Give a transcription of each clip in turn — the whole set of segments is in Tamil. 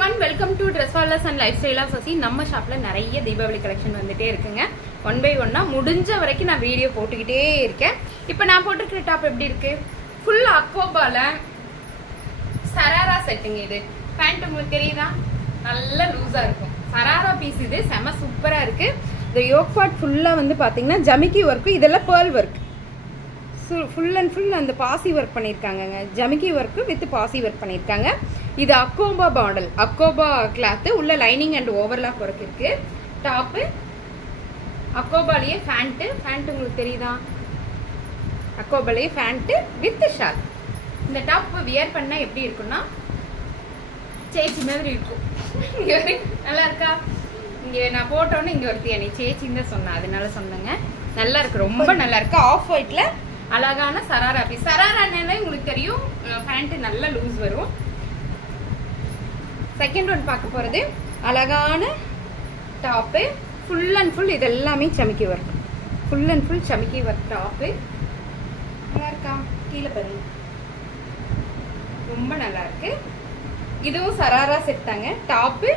everyone, welcome to Dresswallers and Lifestyle of Sasi. நம்ம ஷாப்ல நிறைய தீபாவளி கலெக்ஷன் வந்துட்டே இருக்குங்க. ஒன் பை ஒன்னா முடிஞ்ச வரைக்கும் நான் வீடியோ போட்டுக்கிட்டே இருக்கேன். இப்போ நான் போட்டுக்கிற டாப் எப்படி இருக்கு? ஃபுல் அக்கோபால சராரா செட்டிங். இது பேண்ட் உங்களுக்கு தெரியுதா? நல்ல லூஸா இருக்கும். சராரா பீஸ் இது செம சூப்பரா இருக்கு. இந்த யோக் பார்ட் ஃபுல்லா வந்து பாத்தீங்கன்னா ஜமிக்கி ஒர்க், இதெல்லாம் pearl work. Full and full அந்த பாசி ஒர்க் பண்ணியிருக்காங்க. ஜமிக்கி ஒர்க்கு வித் பாசி ஒர்க் பண்ணியிருக்காங்க. இது அக்கோபா மாடல், அக்கோபா கிளாத்து. உள்ள லைனிங் அண்ட் ஓவர்லாக் ஒர்க் இருக்கு. டாப்பு அக்கோபாலேயே ஃபேண்ட்டு உங்களுக்கு தெரியுதா? அக்கோபாலேயே ஃபேண்ட்டு வித் ஷால். இந்த டாப் வியர் பண்ணா எப்படி இருக்குன்னா சேச்சி மாதிரி இருக்கும். நல்லா இருக்கா? இங்க நான் போட்டோன்னு இங்க ஒருத்தி என்னை சேச்சின்னு தான் சொன்னா, அதனால சொன்னேங்க. நல்லா இருக்கு, ரொம்ப நல்லா இருக்கு. ஆஃப் ஒயிட்ல அழகான சராரா பீஸ். சராரா உங்களுக்கு தெரியும், பேண்ட் நல்ல லூஸ் வரும். செகண்ட் ஒன் பார்க்க போறது அழகான டாப்பு. ஃபுல் அண்ட் ஃபுல் இது எல்லாமே சமிக்கி ஒர்க். ஃபுல் அண்ட் ஃபுல் சமிக்கி ஒர்க் டாப்பு. நல்லா இருக்கா? கீழே பாருங்க, ரொம்ப நல்லா இருக்கு. இதுவும் சராரா செட் தாங்க. டாப்பு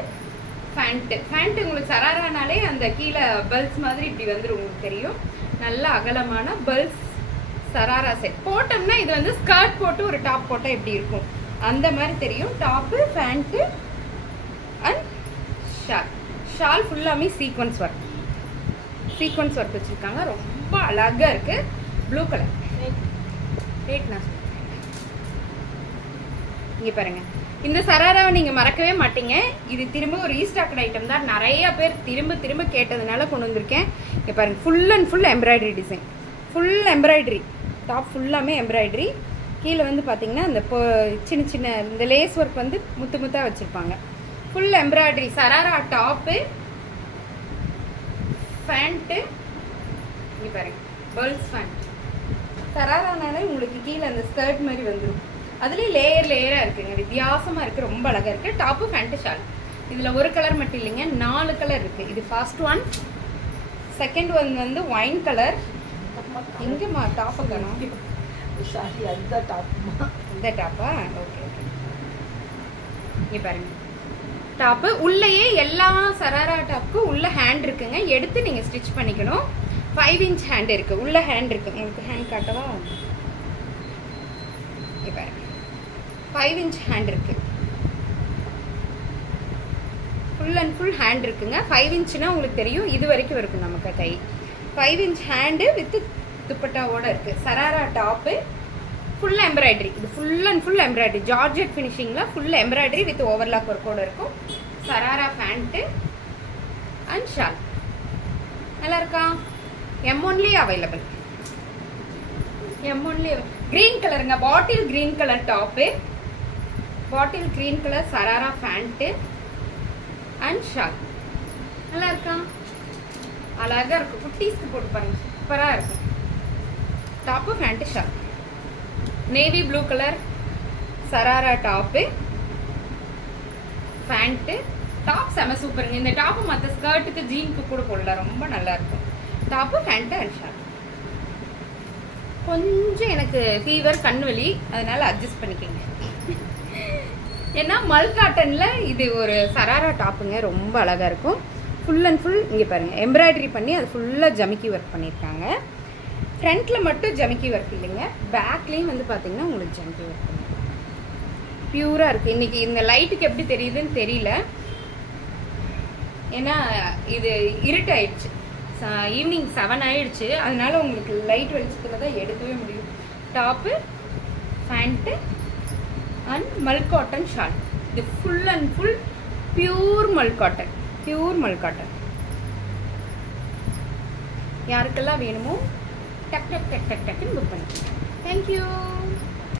பேண்ட் உங்களுக்கு சராரானாலே அந்த கீழே பல்ஸ் மாதிரி இப்படி வந்துடும், உங்களுக்கு தெரியும். நல்ல அகலமான பல்ஸ் சராரா செட். போட்டோம்னா இது வந்து ஸ்கர்ட் போட்டு ஒரு டாப் போட்டா எப்படி இருக்கும் அந்த மாதிரி தெரியும். டாப்பு பேண்ட் அண்ட் ஷால் ஃபுல்லாமே சீக்வன்ஸ் ஒர்க் வச்சிருக்காங்க. ரொம்ப அழகா இருக்கு. ப்ளூ கலர் ரேட் நான் இங்க பாருங்க. இந்த சராராவை நீங்க மறக்கவே மாட்டீங்க. இது திரும்ப ஒரு ரீஸ்டாக்ட் ஐட்டம் தான். நிறைய பேர் திரும்ப கேட்டதுனால கொண்டு வந்திருக்கேன். இங்க பாருங்க, full and full embroidery design. Full embroidery top ஃபுல்லாமே எம்ப்ராய்டரி. கீழே வந்து பார்த்தீங்கன்னா இந்த சின்ன இந்த லேஸ் ஒர்க் வந்து முத்தா வச்சிருப்பாங்க. Full embroidery sharara top pant. இங்க பாருங்க, பேர்ல்ஸ் பேண்ட். சராரானாலே உங்களுக்கு கீழே அந்த ஸ்கர்ட் மாதிரி வந்துடும். அதுலேயும் லேயரா இருக்குங்க, வித்தியாசமா இருக்கு, ரொம்ப அழகா இருக்கு. Top pant shawl. இதுல ஒரு கலர் மட்டும் இல்லைங்க, 4 கலர் இருக்கு. இது ஃபர்ஸ்ட் ஒன். செகண்ட் ஒன் வந்து ஒயின் கலர். எங்கம்மா டாப்பை காணோம்? இந்த டாப்பா? ஓகே. இங்க பாருங்க, டாப்பு உள்ளேயே எல்லா சராரா டாப்புக்கும் உள்ள ஹேண்ட் இருக்குங்க. எடுத்து நீங்க ஸ்டிச் பண்ணிக்கணும். 5 இன்ச் ஹேண்ட் இருக்கு, உள்ள ஹேண்ட் இருக்கு. உங்களுக்கு ஹேண்ட் காட்டவா? இங்க பாருங்க, 5 இன்ச் ஹேண்ட் இருக்கு. ஃபுல் அண்ட் ஃபுல் ஹேண்ட் இருக்குங்க. 5 இன்ச்னா உங்களுக்கு தெரியும், இது வரைக்கும் இருக்கும் நமக்கு கை. 5 இன்ச் ஹேண்டு வித் துப்பட்டாவோட இருக்கு. Sharara top full embroidery. இது full and full embroidery, georgette ஃபினிஷிங்ல ஃபுல் எம்ப்ராய்டரி வித் ஓவர்லாக் ஒர்க்கோட இருக்கும். Sharara pant and shawl. நல்லா இருக்கா? M only available. கிரீன் கலருங்க, bottle green colour top, bottle green colour sharara pant and shawl. நல்லா இருக்கா? அழகா இருக்கும். குட்டீஸ்க்கு போட்டு பாருங்க, சூப்பரா இருக்கும். Top pant shawl. Navy blue colour sharara top pant. Top செம சூப்பருங்க. இந்த டாப்பு மற்ற ஸ்கர்ட்டுக்கு ஜீனுக்கு கூட போடல, ரொம்ப நல்லா இருக்கும். Top pant and shawl. கொஞ்சம் எனக்கு ஃபீவர், கண்வலி, அதனால அட்ஜஸ்ட் பண்ணிக்கோங்க. ஏன்னா மல் காட்டன்ல இது ஒரு சராரா டாப்புங்க, ரொம்ப அழகா இருக்கும். ஃபுல் அண்ட் ஃபுல் இங்கே பாருங்க எம்ப்ராய்டரி பண்ணி அது ஃபுல்லாக ஜமிக்கி ஒர்க் பண்ணியிருக்காங்க. ஃப்ரண்ட்ல மட்டும் ஜமிக்கி ஒர்க் இல்லைங்க, பேக்லேயும் வந்து பார்த்தீங்கன்னா உங்களுக்கு ஜமிக்கி ஒர்க் பியூரா இருக்கு. இன்னைக்கு இந்த லைட்டுக்கு எப்படி தெரியுதுன்னு தெரியல, ஏன்னா இது இருட்டாயிடுச்சு. ஈவினிங் 7 ஆயிடுச்சு, அதனால உங்களுக்கு லைட் வெளிச்சத்துல தான் எடுக்கவே முடியும். Top pant and Mal cotton shawl. இது full and full pure Mal cotton. யாருக்கெல்லாம் வேணுமோ டக்குன்னு புக் பண்ணிக்கலாம். தேங்க்யூ.